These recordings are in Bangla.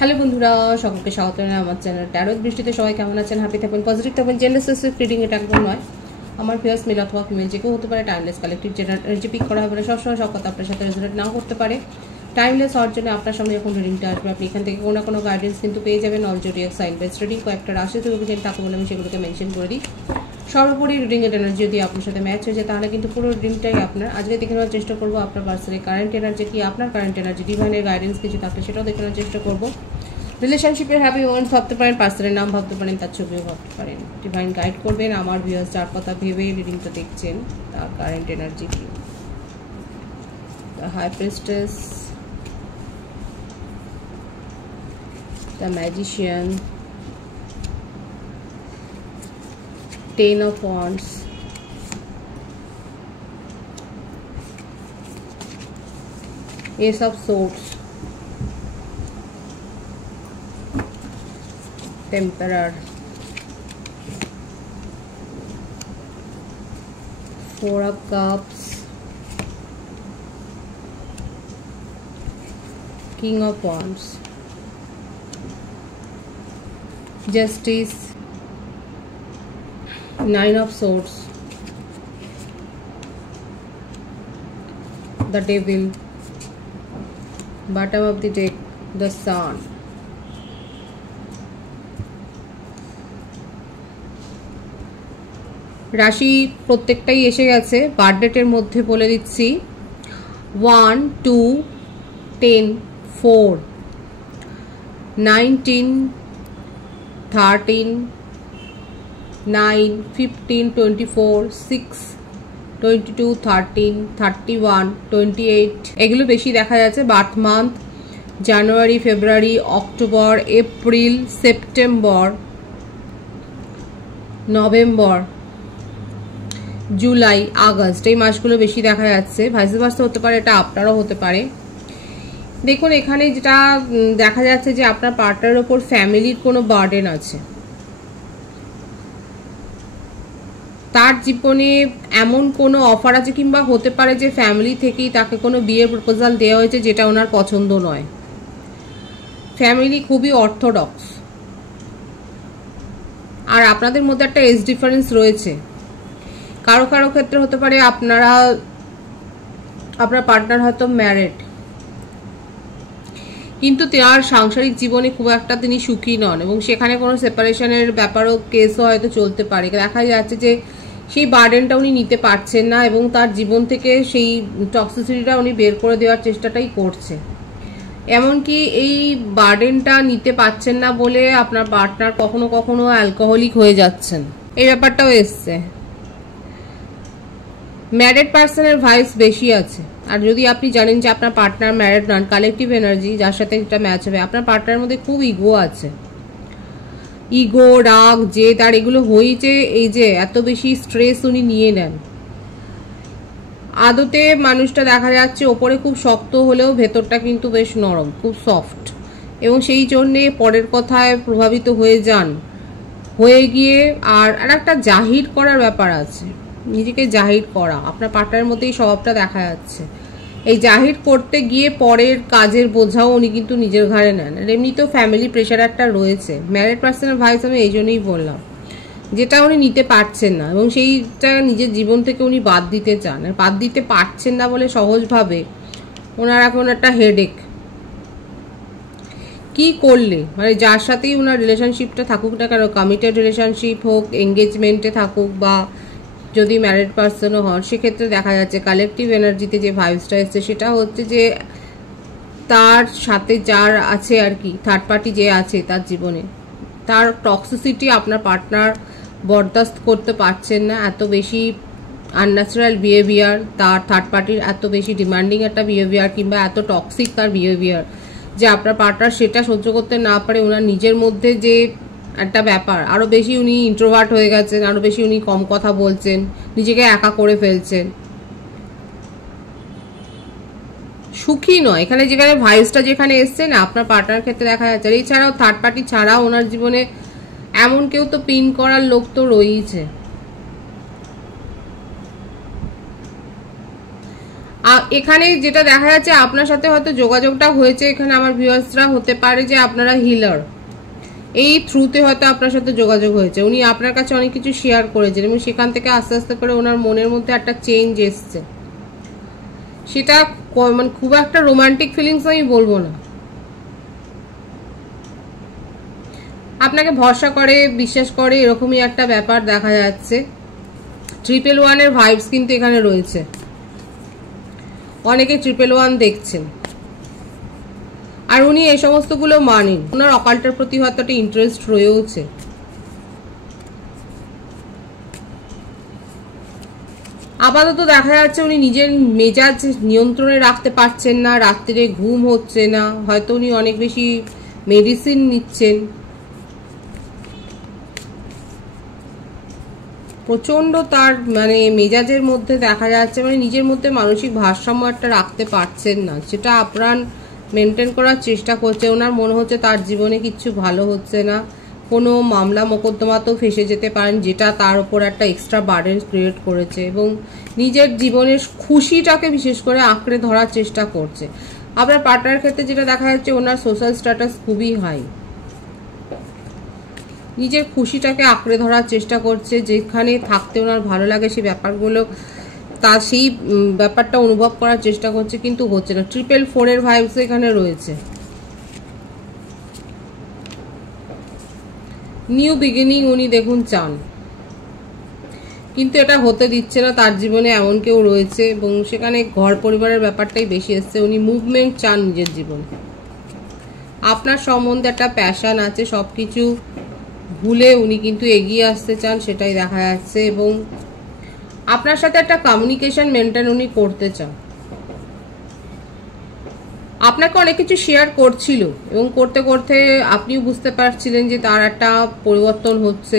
হ্যালো বন্ধুরা, সকলকে স্বাগত জানাই আমার চ্যানেল ট্যারোট বৃষ্টিতে। সবাই কেমন আছেন? হ্যাপি থাকবেন, পজিটিভ থাকবেন। জেন্ডার স্পেসিফিক রিডিং এটা একদম নয়। আমার ভিউয়ার্স মেল অথবা ফিমেল যে কেউ হতে পারে। Timeless collective general energy pick করা হবে না। সবসময় সব কথা আপনার সাথে রেজোনেট নাও করতে পারে। টাইমলেস হওয়ার জন্য আপনার সামনে যখন রিডিংটা আসবে আপনি এখান থেকে কোনো না কোনো গাইডেন্স কিন্তু পেয়ে যাবেন। All zodiac sign based reading কয়েকটা রাশি থেকে বুঝেন তাকে বলে আমি সেগুলোকে মেনশন করে দিই। সর্বোপরি রিডিং এর এনার্জি যদি আপনার সাথে ম্যাচ হয়ে যায় তাহলে কিন্তু পুরো রিডিংটাই আপনার। আজকে দেখে নেওয়ার চেষ্টা করবো আপনার পার্সনের কারেন্ট এনার্জি কি, আপনার কারেন্ট এনার্জি ডিভাইনের গাইডেন্স কিছু থাকলে সেটাও দেখে নেওয়ার চেষ্টা করবো। রিলেশনশিপের হ্যাপি মোমেন্টস ভাবতে পারেন, পার্সনের নাম ভাবতে পারেন, তার ছবিও ভাবতে পারেন। ডিভাইন গাইড করবেন আমার ভিউয়ার্স যার কথা ভেবে রিডিংটা দেখছেন তার কারেন্ট এনার্জি কি। The high priestess, the magician, 10 of Wands, Ace of Swords, Temperor, 4 of Cups, King of Wands, Justice, 9 of Swords, the Devil, bottom of the deck, the Sun. রাশি প্রত্যেকটাই এসে গেছে। বার্থডেটের মধ্যে বলে দিচ্ছি 1, 2, 10, 4, 19, 13, 9, 15, 24, 6, 22, 13, 31, 28 এগুলো বেশি দেখা যাচ্ছে। Birth month January, February, October, April, September, November, July, August এই মাসগুলো বেশি দেখা যাচ্ছে। ভাইস ভার্সা হতে পারে, এটা আপনারও হতে পারে। দেখুন এখানে যেটা দেখা যাচ্ছে যে আপনার পার্টনারের ওপর ফ্যামিলির কোনো বার্ডেন আছে। তার জীবনে এমন কোনো অফার আছে কিংবা হতে পারে যে ফ্যামিলি থেকেই তাকে কোনো বিয়ের প্রপোজাল দেওয়া হয়েছে যেটা ওনার পছন্দ নয়। ফ্যামিলি খুবই অর্থোডক্স আর আপনাদের মধ্যে একটা এজ ডিফারেন্স রয়েছে। কারো কারো ক্ষেত্রে হতে পারে আপনার পার্টনার হয়তো ম্যারিড কিন্তু তার সাংসারিক জীবনে খুব একটা তিনি সুখী নন এবং সেখানে কোনো সেপারেশনের ব্যাপারও কেসও হয়তো চলতে পারে। দেখা যাচ্ছে যে সেই বার্ডেনটা উনি নিতে পারছেন না এবং তার জীবন থেকে সেই টক্সিসিটিটা উনি বের করে দেওয়ার চেষ্টাটাই করছে। এমনকি এই বার্ডেনটা নিতে পারছেন না বলে আপনার পার্টনার কখনো কখনো অ্যালকোহলিক হয়ে যাচ্ছেন, এই ব্যাপারটাও এসছে। ম্যারিড পার্সনের ভাইবস বেশি আছে। আর যদি আপনি জানেন যে আপনার পার্টনার ম্যারিড নন, কালেকটিভ এনার্জি যার সাথে এটা ম্যাচ হবে, আপনার পার্টনারের মধ্যে খুব ইগো আছে। ইগো, রাগ, জেদ আর এগুলো হয়েছে এই যে এত বেশি স্ট্রেস উনি নিয়ে নেন। আদতে মানুষটা দেখা যাচ্ছে ওপরে খুব শক্ত হলেও ভেতরটা কিন্তু বেশ নরম, খুব সফট এবং সেই জন্যে পরের কথায় প্রভাবিত হয়ে যান। হয়ে গিয়ে আর একটা জাহির করার ব্যাপার আছে, নিজেকে জাহির করা আপনার পার্টনারের মধ্যেই স্বভাবটা দেখা যাচ্ছে। এই জাহির করতে গিয়ে পরের কাজের বোঝাও উনি কিন্তু নিজের ঘাড়ে নেন। আর এমনিতেও ফ্যামিলি প্রেশার একটা রয়েছে। ম্যারিড পার্সনের ভাইস আমি এই জন্যই বললাম, যেটা উনি নিতে পারছেন না এবং সেইটা নিজের জীবন থেকে উনি বাদ দিতে চান। আর বাদ দিতে পারছেন না বলে সহজভাবে ওনার এখন একটা হেডেক। কি করলে মানে যার সাথেই ওনার রিলেশনশিপটা থাকুক না কেন, কমিটেড রিলেশনশিপ হোক, এঙ্গেজমেন্টে থাকুক বা যদি ম্যারিড পার্সনও হন, সেক্ষেত্রে দেখা যাচ্ছে কালেকটিভ এনার্জিতে যে ভাইবসটা এসছে সেটা হচ্ছে যে তার সাথে যার আছে আর কি, থার্ড পার্টি যে আছে তার জীবনে, তার টক্সিসিটি আপনার পার্টনার বরদাস্ত করতে পারছেন না। এত বেশি আনন্যাচারাল বিহেভিয়ার তার, থার্ড পার্টির এত বেশি ডিমান্ডিং একটা বিহেভিয়ার কিংবা এত টক্সিক তার বিহেভিয়ার যে আপনার পার্টনার সেটা সহ্য করতে না পারে ওনার নিজের মধ্যে যে একটা ব্যাপার, আরো বেশি উনি ইন্ট্রোভার্ট হয়ে গেছেন, আরো বেশি উনি কম কথা বলছেন, নিজেকে একা করে ফেলছেন, সুখী নয়। এখানে যেখানে ভাইসটা যেখানে এসছে না আপনার পার্টনার ক্ষেত্রে দেখা যাচ্ছে। এছাড়াও থার্ড পার্টি ছাড়াও ওনার জীবনে এমন কেউ তো পিন করার লোক তো রয়েছে। এখানে যেটা দেখা যাচ্ছে আপনার সাথে হয়তো যোগাযোগটা হয়েছে, এখানে আমার ভিউয়ার্সরা হতে পারে যে আপনারা হিলার, এই থ্রুতে হয়তো আপনার সাথে যোগাযোগ হয়েছে, উনি আপনার কাছে অনেক কিছু শেয়ার করেছেন এবং সেখান থেকে আস্তে আস্তে করে ওনার মনের মধ্যে একটা চেঞ্জ এসছে। সেটা মানে খুব একটা রোমান্টিক ফিলিংস আমি বলবো না, আপনাকে ভরসা করে বিশ্বাস করে এরকমই একটা ব্যাপার দেখা যাচ্ছে। 111 এর ভাইবস কিন্তু এখানে রয়েছে, অনেকে 111 দেখছেন আর উনি এই সমস্তগুলো মানেন, ওনার অকাল্টের প্রতি হয়তো একটা ইন্টারেস্ট রয়েছে। আপাতত দেখা যাচ্ছে উনি নিজের মেজাজ নিয়ন্ত্রণে রাখতে পারছেন না, রাত্রে ঘুম হচ্ছে না, হয়তো উনি অনেক বেশি মেডিসিন নিচ্ছেন, প্রচন্ড তার মানে মেজাজের মধ্যে দেখা যাচ্ছে মানে নিজের মধ্যে মানসিক ভারসাম্য একটা রাখতে পারছেন না, সেটা আপ্রাণ মেনটেন করার চেষ্টা করছে। ওনার মনে হচ্ছে তার জীবনে কিছু ভালো হচ্ছে না, কোনো মামলা মোকদ্দমাতেও ফেসে যেতে পারেন, যেটা তার উপর একটা এক্সট্রা বার্ডেন ক্রিয়েট করেছে এবং নিজের জীবনের খুশিটাকে বিশেষ করে আঁকড়ে ধরার চেষ্টা করছে। আপনার পার্টনারের ক্ষেত্রে যেটা দেখা যাচ্ছে ওনার সোশ্যাল স্ট্যাটাস খুবই হাই, নিজের খুশিটাকে আঁকড়ে ধরার চেষ্টা করছে, যেখানে থাকতে ওনার ভালো লাগে সেই ব্যাপারগুলো সেই ব্যাপারটা অনুভব করার চেষ্টা করছে, কিন্তু হচ্ছে না। 444 এর ভাইবস এখানে রয়েছে, নিউ বিগিনিং উনি দেখুন চান, কিন্তু এটা হতে দিচ্ছে না। তার জীবনে এমন কেউ রয়েছে এবং সেখানে ঘর পরিবারের ব্যাপারটাই বেশি এসছে, উনি মুভমেন্ট চান নিজের জীবনে, আপনার সম্বন্ধে একটা প্যাশন আছে, সবকিছু ভুলে উনি কিন্তু এগিয়ে আসতে চান, সেটাই দেখা যাচ্ছে এবং আপনার সাথে একটা কমিউনিকেশন মেনটেন উনি করতে চান। আপনাকে অনেক কিছু শেয়ার করছিল এবং করতে করতে আপনিও বুঝতে পারছিলেন যে তার একটা পরিবর্তন হচ্ছে,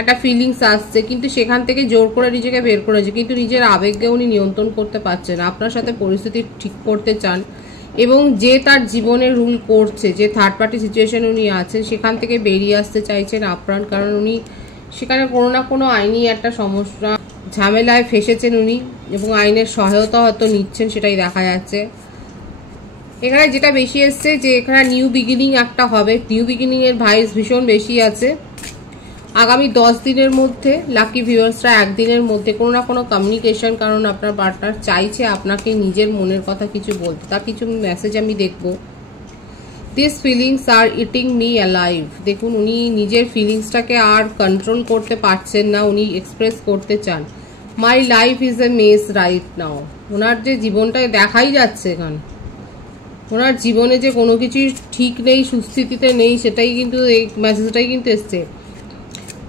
একটা ফিলিংস আসছে, কিন্তু সেখান থেকে জোর করে নিজেকে বের করেছে, কিন্তু নিজের আবেগকে উনি নিয়ন্ত্রণ করতে পারছেন। আপনার সাথে পরিস্থিতি ঠিক করতে চান এবং যে তার জীবনে রুল করছে, যে থার্ড পার্টি সিচুয়েশন উনি আছেন সেখান থেকে বেরিয়ে আসতে চাইছেন আপ্রাণ, কারণ উনি সেখানে কোনো না কোনো আইনি একটা সমস্যা ঝামেলায় ফেসেছেন উনি এবং আইনের সহায়তা হয়তো নিচ্ছেন, সেটাই দেখা যাচ্ছে। এখানে যেটা বেশি এসছে যে এখানে নিউ বিগিনিং একটা হবে, নিউ বিগিনিং এর ভাইস ভীষণ বেশি আছে। আগামী 10 দিনের মধ্যে লাকি ভিউয়ার্সরা একদিনের মধ্যে কোনো না কোনো কমিউনিকেশন, কারণ আপনার পার্টনার চাইছে আপনাকে নিজের মনের কথা কিছু বলতে, তার কিছু মেসেজ আমি দেখব। This feelings are eating me alive, দেখুন উনি নিজের ফিলিংসটাকে আর কন্ট্রোল করতে পারছেন না, উনি এক্সপ্রেস করতে চান। My life is a mess right now, ওনার যে জীবনটায় দেখাই যাচ্ছে এখানে, ওনার জীবনে যে কোনো কিছু ঠিক নেই, সুস্থিতিতে নেই, সেটাই কিন্তু এই মেসেজটাই কিন্তু এসছে।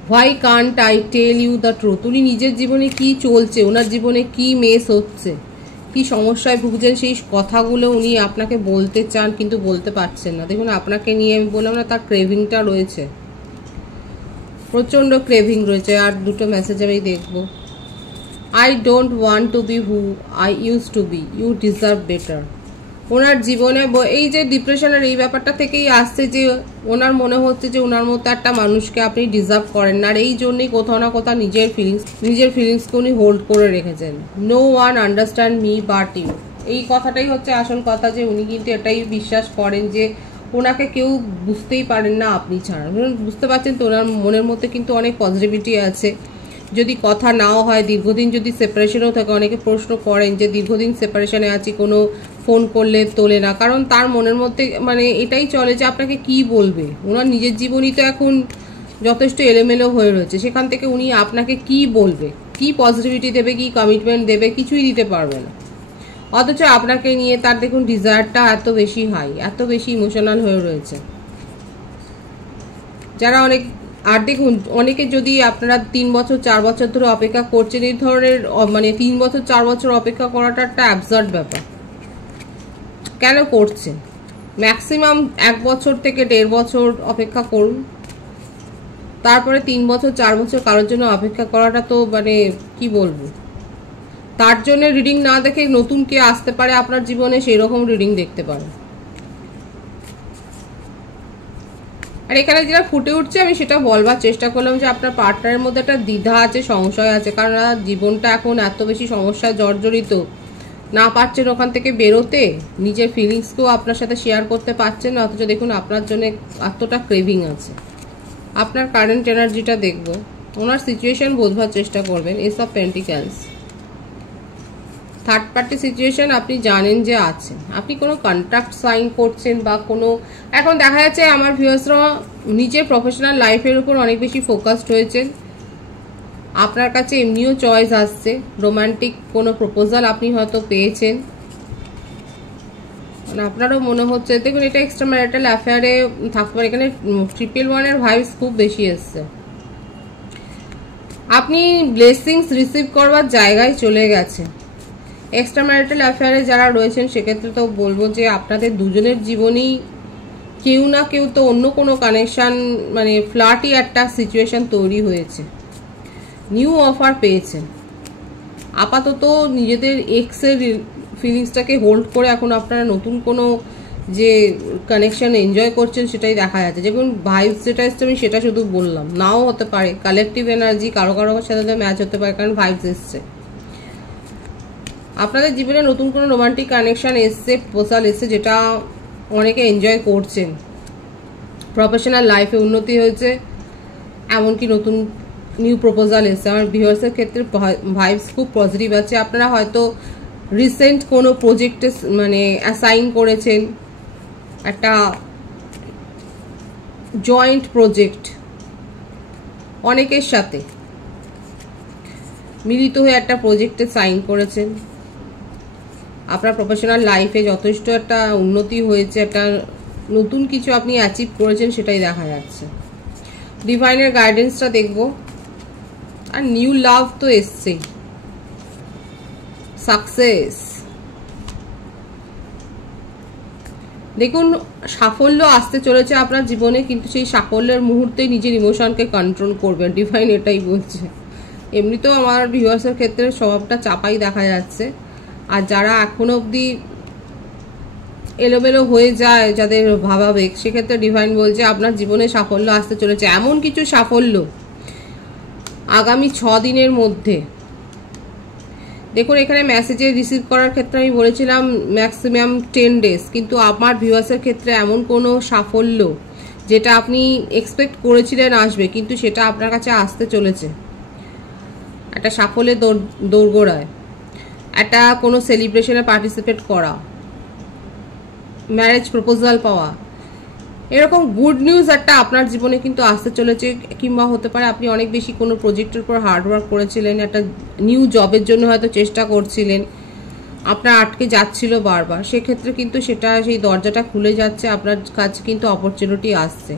Why can't I tell you the truth, উনি নিজের জীবনে কি চলছে, ওনার জীবনে কি মেস হচ্ছে, কি সমস্যায় ভুগছেন, সেই কথাগুলো উনি আপনাকে বলতে চান কিন্তু বলতে পারছেন না। দেখুন আপনাকে নিয়ে আমি বললাম না, তার ক্রেভিংটা রয়েছে, প্রচন্ড ক্রেভিং রয়েছে। আর দুটো মেসেজ আমি দেখবো। I don't want to be who I use to be, you deserve better. ওনার জীবনে এই যে ডিপ্রেশনের এই ব্যাপারটা থেকেই আসছে যে ওনার মনে হচ্ছে যে ওনার মতো একটা মানুষকে আপনি ডিজার্ভ করেন না, আর এই জন্যই কোথাও না কোথাও নিজের ফিলিংসকে উনি হোল্ড করে রেখেছেন। No one understand me but you, এই কথাটাই হচ্ছে আসল কথা, যে উনি কিন্তু এটাই বিশ্বাস করেন যে ওনাকে কেউ বুঝতেই পারেন না আপনি ছাড়া। বুঝতে পারছেন তো, ওনার মনের মধ্যে কিন্তু অনেক পজিটিভিটি আছে। যদি কথা নাও হয়, দীর্ঘদিন যদি সেপারেশনও থাকে, অনেকে প্রশ্ন করেন যে দীর্ঘদিন সেপারেশনে আছি, কোনো ফোন করলে তোলে না, কারণ তার মনের মধ্যে মানে এটাই চলে যে আপনাকে কি বলবে। ওনার নিজের জীবনই তো এখন যথেষ্ট এলোমেলো হয়ে রয়েছে, সেখান থেকে উনি আপনাকে কি বলবে, কি পজিটিভিটি দেবে, কি কমিটমেন্ট দেবে, কিছুই দিতে পারবে না। অথচ আপনাকে নিয়ে তার দেখুন ডিজায়ারটা এত বেশি হাই, এত বেশি ইমোশনাল হয়ে রয়েছে। যারা আর দেখুন অনেকে যদি আপনারা 3 বছর 4 বছর ধরে অপেক্ষা করছেন, এই ধরনের মানে 3 বছর 4 বছর অপেক্ষা করাটা একটা অ্যাবসার্ড ব্যাপার। কেন করছেন? ম্যাক্সিমাম 1 বছর থেকে 1.5 বছর অপেক্ষা করুন, তারপরে 3 বছর 4 বছর কারোর জন্য অপেক্ষা করাটা তো মানে কি বলবো। তার জন্য রিডিং না দেখে নতুন কে আসতে পারে আপনার জীবনে সেই রকম রিডিং দেখতে পারেন। আর এখানে যেটা ফুটে উঠছে আমি সেটা বলবার চেষ্টা করলাম যে আপনার পার্টনারের মধ্যে একটা দ্বিধা আছে, সংশয় আছে, কারণ জীবনটা এখন এত বেশি সমস্যা জর্জরিত, না পারছেন ওখান থেকে বেরোতে, নিজের ফিলিংসকেও আপনার সাথে শেয়ার করতে পারছেন না, অথচ দেখুন আপনার জন্য এতটা ক্রেভিং আছে। আপনার কারেন্ট এনার্জিটা দেখব, ওনার সিচুয়েশন বোঝবার চেষ্টা করবেন। S of পেন্টিক্যালস, third party situation আপনি জানেন যে আছেন, আপনি কোনো কন্ট্রাক্ট সাইন করছেন বা কোনো, এখন দেখা যাচ্ছে আমার ভিউয়ার্সরা নিজের প্রফেশনাল লাইফের উপর অনেক বেশি ফোকাসড হয়েছেন। আপনার কাছে এমনিও চয়েস আসছে, রোমান্টিক কোনো প্রপোজাল আপনি হয়তো পেয়েছেন, মানে আপনারও মনে হচ্ছে, দেখুন এটা এক্সট্রা ম্যারিটাল অ্যাফেয়ারে থাকতে পারে। এখানে 111 ভাইবস খুব বেশি এসছে। আপনি ব্লেসিংস রিসিভ করবার জায়গায় চলে গেছে। এক্সট্রা ম্যারিটাল অ্যাফেয়ারে যারা রয়েছেন সেক্ষেত্রে তো বলবো যে আপনাদের দুজনের জীবনেই কেউ না কেউ তো অন্য কোনো কানেকশন, মানে ফ্লার্টি একটা সিচুয়েশন তৈরি হয়েছে, নিউ অফার পেয়েছেন। আপাতত নিজেদের এক্সের ফিলিংসটাকে হোল্ড করে এখন আপনারা নতুন কোনো যে কানেকশন এনজয় করছেন সেটাই দেখা যাচ্ছে। যেমন ভাইবস যেটা এসছে আমি সেটা শুধু বললাম, নাও হতে পারে, কালেকটিভ এনার্জি কারো কারো সাথে ম্যাচ হতে পারে, কারণ ভাইবস এসছে। আপনাদের জীবনে নতুন কোনো রোমান্টিক কানেকশন এসছে, প্রপোজাল এসছে, যেটা অনেকে এনজয় করছেন। প্রফেশনাল লাইফে উন্নতি হয়েছে, এমনকি নতুন নিউ প্রপোজাল এসছে। আমার ভিউয়ার্সের ক্ষেত্রে ভাইবস খুব পজিটিভ আছে। আপনারা হয়তো রিসেন্ট কোনো প্রজেক্টে মানে অ্যাসাইন করেছেন, একটা জয়েন্ট প্রজেক্ট অনেকের সাথে মিলিত হয়ে একটা প্রজেক্টে সাইন করেছেন। আপনার প্রফেশনাল লাইফে যথেষ্ট একটা উন্নতি হয়েছে, একটা নতুন কিছু আপনি অ্যাচিভ করেছেন, সেটাই দেখা যাচ্ছে। ডিভাইনের গাইডেন্সটা দেখব, আর নিউ লাভ তো এসছেই, সাকসেস। দেখুন সাফল্য আসতে চলেছে আপনার জীবনে, কিন্তু সেই সাফল্যের মুহূর্তে নিজের ইমোশনকে কন্ট্রোল করবেন, ডিভাইন এটাই বলছে। এমনিতেও আমার ভিউয়ার্সের ক্ষেত্রে স্বভাবটা চাপাই দেখা যাচ্ছে। আর যারা এখনো অবধি এলোমেলো হয়ে যায়, যাদের ভাবাবেগ, সেক্ষেত্রে ডিভাইন বলছে আপনার জীবনে সাফল্য আসতে চলেছে। এমন কিছু সাফল্য আগামী 6 দিনের মধ্যে। দেখুন এখানে মেসেজে রিসিভ করার ক্ষেত্রে আমি বলেছিলাম ম্যাক্সিমাম 10 ডেজ, কিন্তু আমার ভিউয়ার্সের ক্ষেত্রে এমন কোনো সাফল্য যেটা আপনি এক্সপেক্ট করেছিলেন আসবে, কিন্তু সেটা আপনার কাছে আসতে চলেছে। একটা সাফল্যের দোরগোড়ায়, একটা কোনো সেলিব্রেশনে পার্টিসিপেট করা, ম্যারেজ প্রপোজাল পাওয়া, এরকম গুড নিউজ একটা আপনার জীবনে কিন্তু আসতে চলেছে। কিংবা হতে পারে আপনি অনেক বেশি কোনো প্রজেক্টের উপর হার্ডওয়ার্ক করেছিলেন, একটা নিউ জবের জন্য হয়তো চেষ্টা করছিলেন, আপনার আটকে যাচ্ছিল বারবার, সেক্ষেত্রে কিন্তু সেটা, সেই দরজাটা খুলে যাচ্ছে, আপনার কাছে কিন্তু অপরচুনিটি আসছে।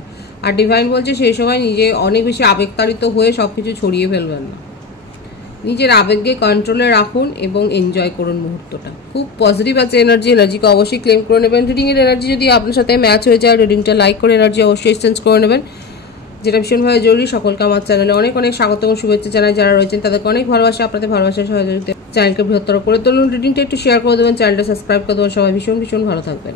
আর ডিভাইন বলছে সেই সময় নিজে অনেক বেশি আবেগতাড়িত হয়ে সবকিছু ছড়িয়ে ফেলবেন না, নিজের আবেগকে কন্ট্রোলে রাখুন এবং এনজয় করুন মুহূর্তটা। খুব পজিটিভ আছে এনার্জিকে অবশ্যই ক্লেম করে নেবেন। রিডিংয়ের এনার্জি যদি আপনার সাথে ম্যাচ হয়ে যায়, রিডিংটা লাইক করে এনার্জি অবশ্যই এক্সচেঞ্জ করে নেবেন, যেটা ভীষণভাবে জরুরি। সকলকে আমার চ্যানেলে অনেক অনেক স্বাগত এবং শুভেচ্ছা জানাই। যারা রয়েছেন তাদেরকে অনেক ভালোবাসা, আপনাদের ভালোবাসার সহযোগিতা চ্যানেলকে বৃহত্তর করে তুলুন। রিডিংটা একটু শেয়ার করে দেবেন, চ্যানেলটা সাবস্ক্রাইব করে দেবেন। সবাই ভীষণ ভীষণ ভালো থাকবেন।